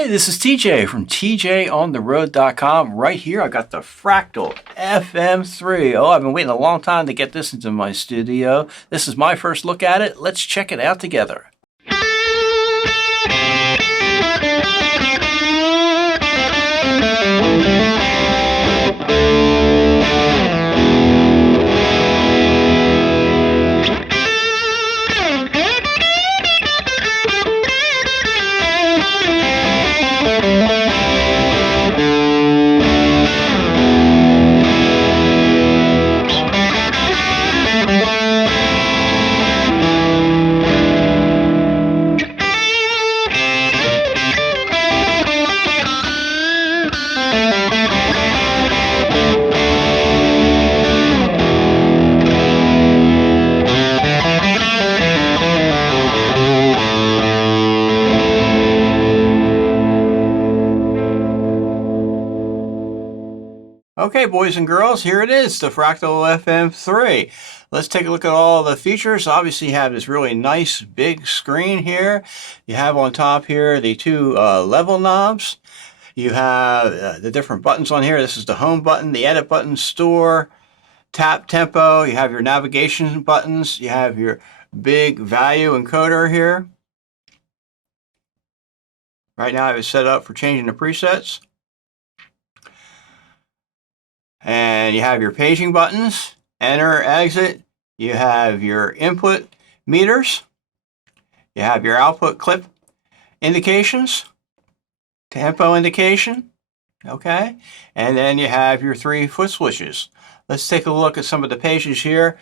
Hey, this is TJ from tjontheroad.com. Right here, I got the Fractal FM3. Oh, I've been waiting a long time to get this into my studio. This is my first look at it. Let's check it out together. Okay, boys and girls, here it is, the Fractal FM3. Let's take a look at all the features. Obviously, you have this really nice big screen here. You have on top here the two level knobs. You have the different buttons on here. This is the home button, the edit button, store, tap tempo. You have your navigation buttons. You have your big value encoder here. Right now, I have it set up for changing the presets. And you have your paging buttons, enter, exit. You have your input meters. You have your output clip indications, tempo indication, okay? And then you have your 3 foot switches. Let's take a look at some of the pages here.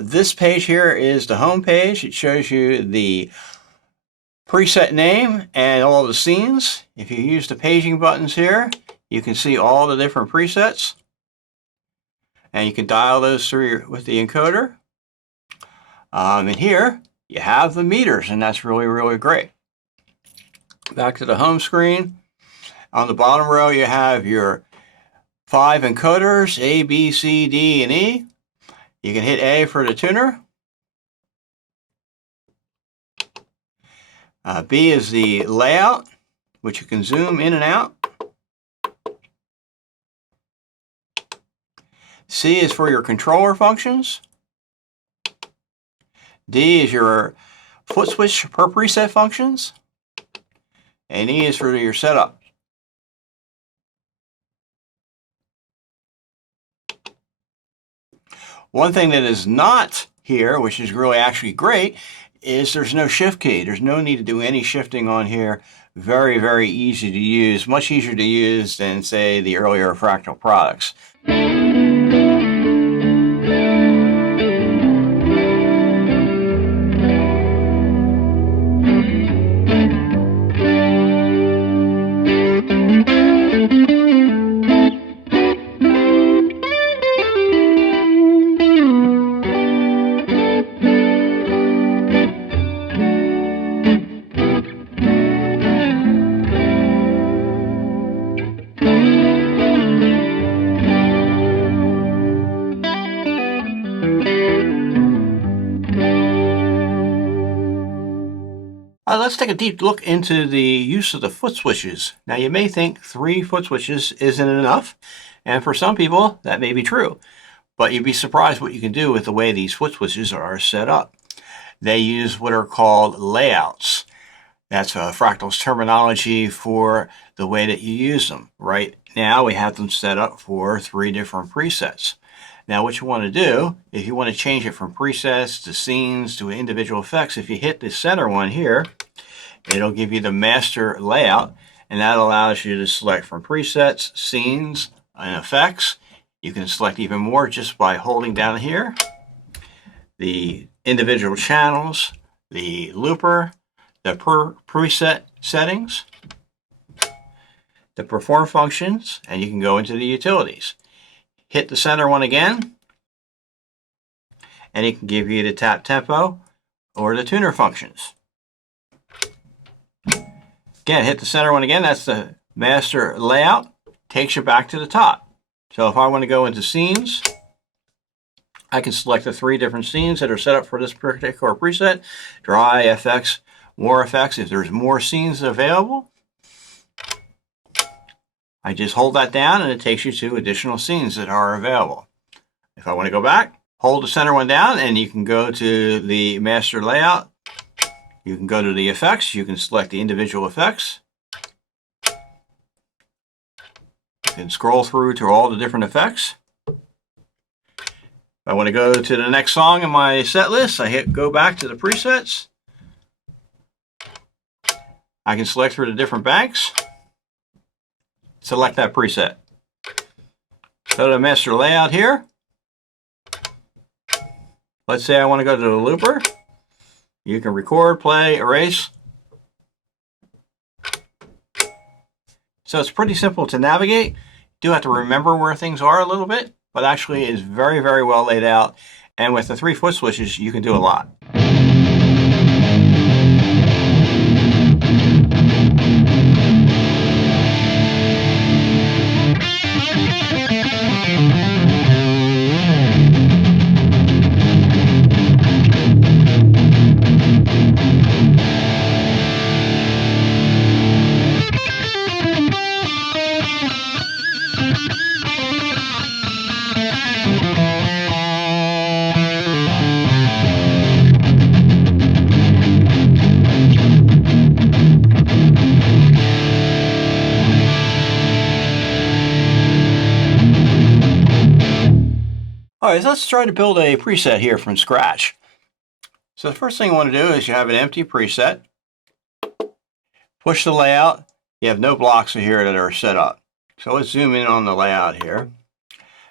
This page here is the home page. It shows you the preset name and all the scenes. If you use the paging buttons here, you can see all the different presets. And you can dial those through with the encoder. And here you have the meters, and that's really, really great. Back to the home screen. On the bottom row, you have your 5 encoders, A, B, C, D, and E. You can hit A for the tuner. B is the layout, which you can zoom in and out. C is for your controller functions. D is your foot switch per preset functions. And E is for your setup. One thing that is not here, which is really actually great, is there's no shift key. There's no need to do any shifting on here. Very, very easy to use. Much easier to use than, say, the earlier Fractal products. Let's take a deep look into the use of the foot switches. Now, you may think 3 foot switches isn't enough, and for some people that may be true, but you'd be surprised what you can do with the way these foot switches are set up. They use what are called layouts. That's Fractal's terminology for the way that you use them. Right now, we have them set up for 3 different presets. Now, what you want to do, if you want to change it from presets to scenes to individual effects, if you hit the center one here, it'll give you the master layout, and that allows you to select from presets, scenes, and effects. You can select even more just by holding down here. The individual channels, the looper, the per preset settings, the perform functions, and you can go into the utilities. Hit the center one again, and it can give you the tap tempo or the tuner functions. Again, hit the center one again. That's the master layout. Takes you back to the top. So if I want to go into scenes, I can select the 3 different scenes that are set up for this particular preset. Dry, FX, more effects. If there's more scenes available, I just hold that down and it takes you to additional scenes that are available. If I want to go back, hold the center one down and you can go to the master layout. You can go to the effects. You can select the individual effects. You can scroll through to all the different effects. If I want to go to the next song in my set list, I hit go back to the presets. I can select through the different banks. Select that preset. Go to the master layout here. Let's say I want to go to the looper. You can record, play, erase. So it's pretty simple to navigate. You do have to remember where things are a little bit, but actually it's very, very well laid out. And with the 3 foot switches, you can do a lot. Alright, let's try to build a preset here from scratch. So the first thing you want to do is you have an empty preset. Push the layout. You have no blocks here that are set up. So let's zoom in on the layout here.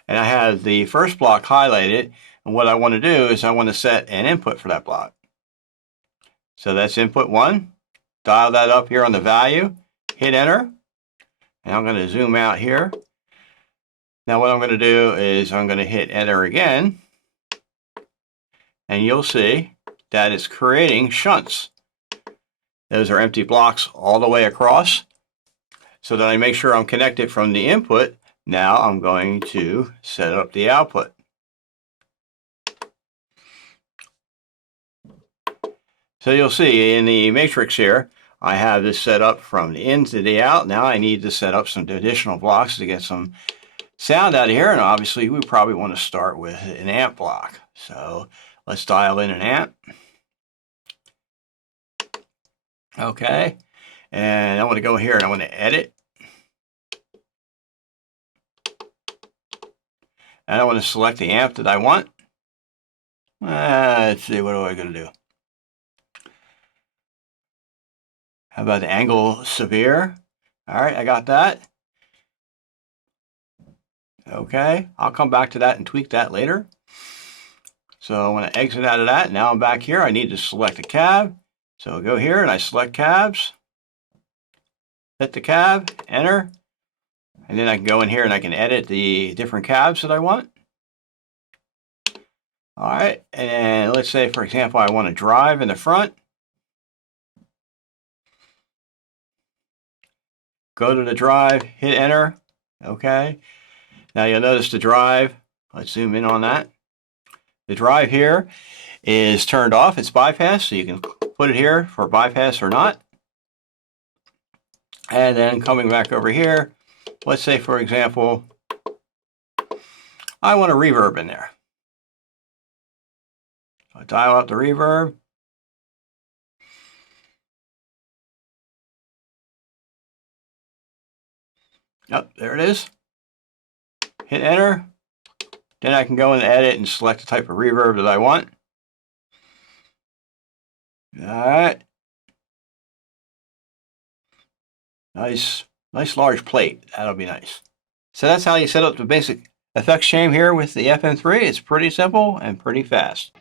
And I have the first block highlighted. And what I want to do is I want to set an input for that block. So that's input 1. Dial that up here on the value. Hit enter. And I'm going to zoom out here. Now what I'm going to do is I'm going to hit enter again, and you'll see that it's creating shunts. Those are empty blocks all the way across. So that I make sure I'm connected from the input, now I'm going to set up the output. So you'll see in the matrix here, I have this set up from the in to the out. Now I need to set up some additional blocks to get some sound out of here, and obviously we probably want to start with an amp block. So let's dial in an amp. Okay, and I want to go here and I want to edit. And I want to select the amp that I want. Let's see, what am I going to do? How about the angle severe? All right, I got that. Okay, I'll come back to that and tweak that later. So I want to exit out of that. Now I'm back here. I need to select a cab. So I go here and I select cabs. Hit the cab, enter. And then I can go in here and I can edit the different cabs that I want. All right, and let's say, for example, I want to drive in the front. Go to the drive, hit enter. Okay. Now you'll notice the drive, let's zoom in on that. The drive here is turned off, it's bypass, so you can put it here for bypass or not. And then coming back over here, let's say for example, I want a reverb in there. So I dial up the reverb. Yep, there it is. Hit enter. Then I can go and edit and select the type of reverb that I want. All right. Nice large plate. That'll be nice. So that's how you set up the basic effects chamber here with the FM3. It's pretty simple and pretty fast.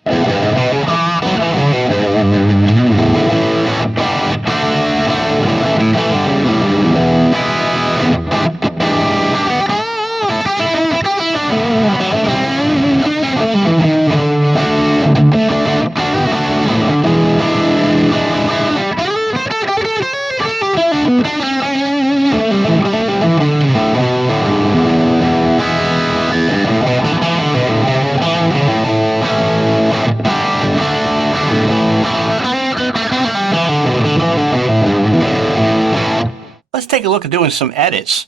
Let's take a look at doing some edits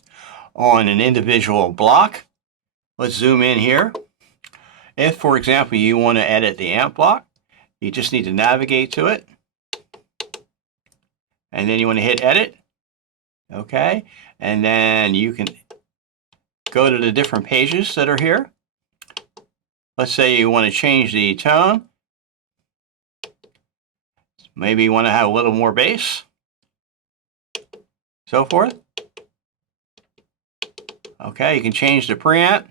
on an individual block. Let's zoom in here. If, for example, you want to edit the amp block, you just need to navigate to it. And then you want to hit edit. Okay. And then you can go to the different pages that are here. Let's say you want to change the tone. Maybe you want to have a little more bass. So forth. Okay, you can change the preamp,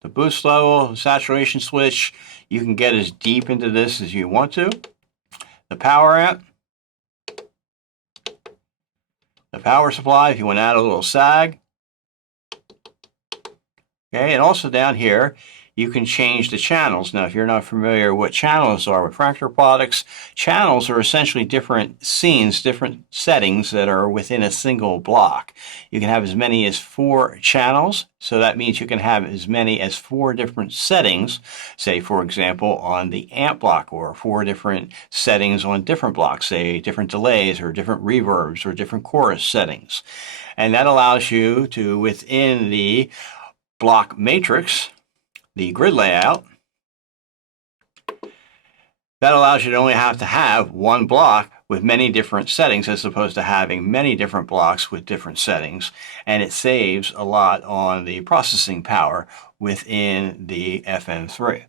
the boost level, the saturation switch. You can get as deep into this as you want to. The power amp. The power supply, if you want to add a little sag. Okay, and also down here, you can change the channels. Now, if you're not familiar what channels are with Fractal products, channels are essentially different scenes, different settings that are within a single block. You can have as many as 4 channels, so that means you can have as many as 4 different settings, say, for example, on the amp block, or 4 different settings on different blocks, say, different delays or different reverbs or different chorus settings. And that allows you to, within the block matrix, the grid layout, that allows you to only have to have one block with many different settings as opposed to having many different blocks with different settings, and it saves a lot on the processing power within the FM3.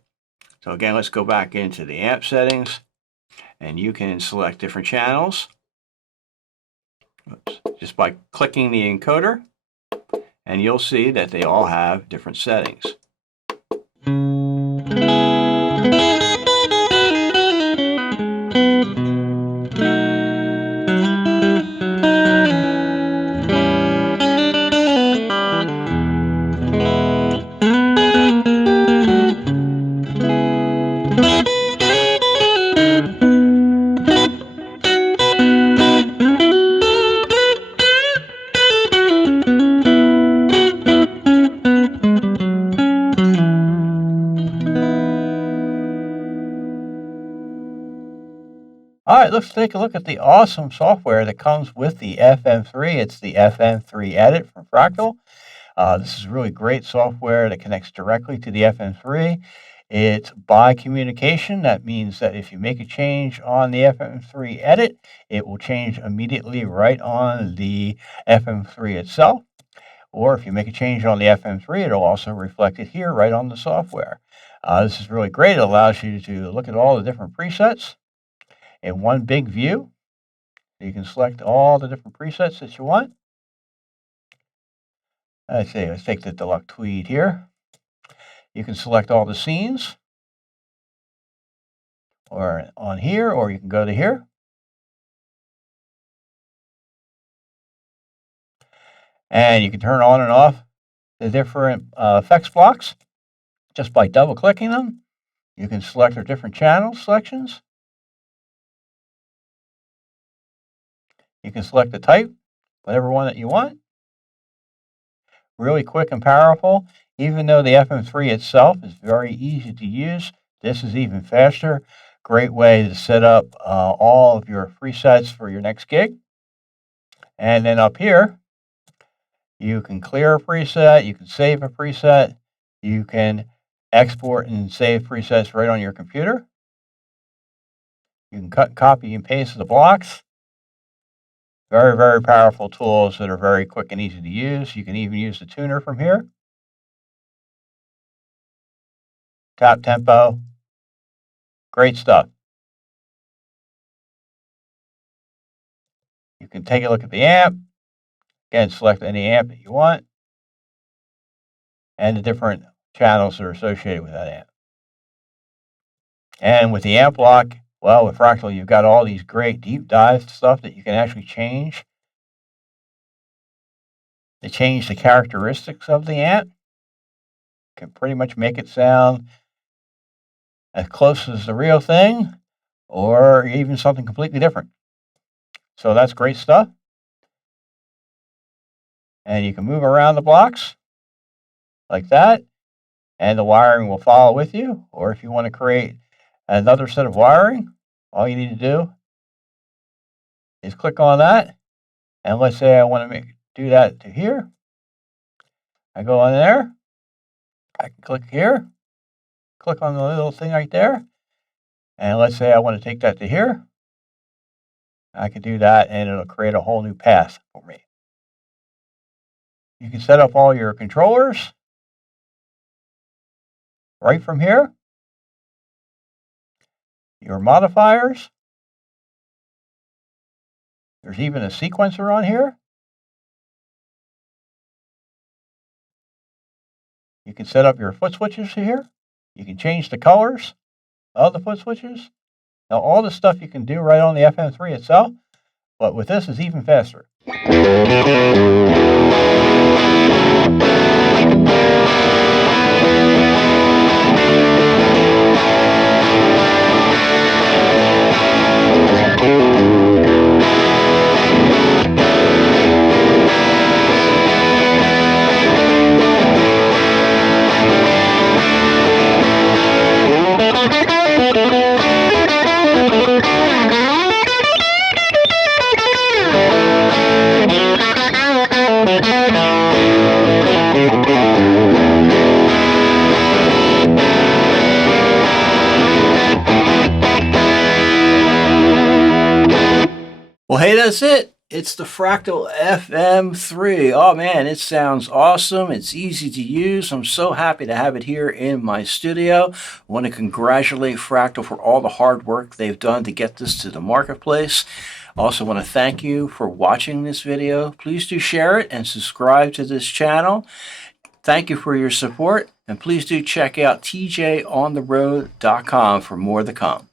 So again, let's go back into the amp settings, and you can select different channels. Oops. Just by clicking the encoder, and you'll see that they all have different settings. All right, let's take a look at the awesome software that comes with the FM3. It's the FM3 Edit from Fractal. This is really great software that connects directly to the FM3. It's by communication. That means that if you make a change on the FM3 Edit, it will change immediately right on the FM3 itself. Or if you make a change on the FM3, it'll also reflect it here right on the software. This is really great. It allows you to look at all the different presets in one big view. You can select all the different presets that you want. Let's take the Deluxe Tweed here. You can select all the scenes, or on here, or you can go to here. And you can turn on and off the different effects blocks just by double clicking them. You can select their different channel selections. You can select the type, whatever one that you want. Really quick and powerful. Even though the FM3 itself is very easy to use, this is even faster. Great way to set up all of your presets for your next gig. And then up here, you can clear a preset, you can save a preset, you can export and save presets right on your computer. You can cut, copy, and paste the blocks. Very, very powerful tools that are very quick and easy to use. You can even use the tuner from here. Tap tempo. Great stuff. You can take a look at the amp. Again, select any amp that you want and the different channels that are associated with that amp. And with the amp block, well, with Fractal, you've got all these great deep dive stuff that you can actually change. To change the characteristics of the amp. You can pretty much make it sound as close as the real thing, or even something completely different. So that's great stuff. And you can move around the blocks like that, and the wiring will follow with you. Or if you want to create another set of wiring, all you need to do is click on that. And let's say I want to do that to here. I go on there. I can click here. Click on the little thing right there. And let's say I want to take that to here. I can do that and it'll create a whole new path for me. You can set up all your controllers right from here. Your modifiers. There's even a sequencer on here. You can set up your foot switches here. You can change the colors of the foot switches. Now, all this stuff you can do right on the FM3 itself, but with this is even faster. Well, hey, that's it. It's the Fractal FM3. Oh man, it sounds awesome. It's easy to use. I'm so happy to have it here in my studio. I want to congratulate Fractal for all the hard work they've done to get this to the marketplace. I also want to thank you for watching this video. Please do share it and subscribe to this channel. Thank you for your support, and please do check out tjontheroad.com for more to come.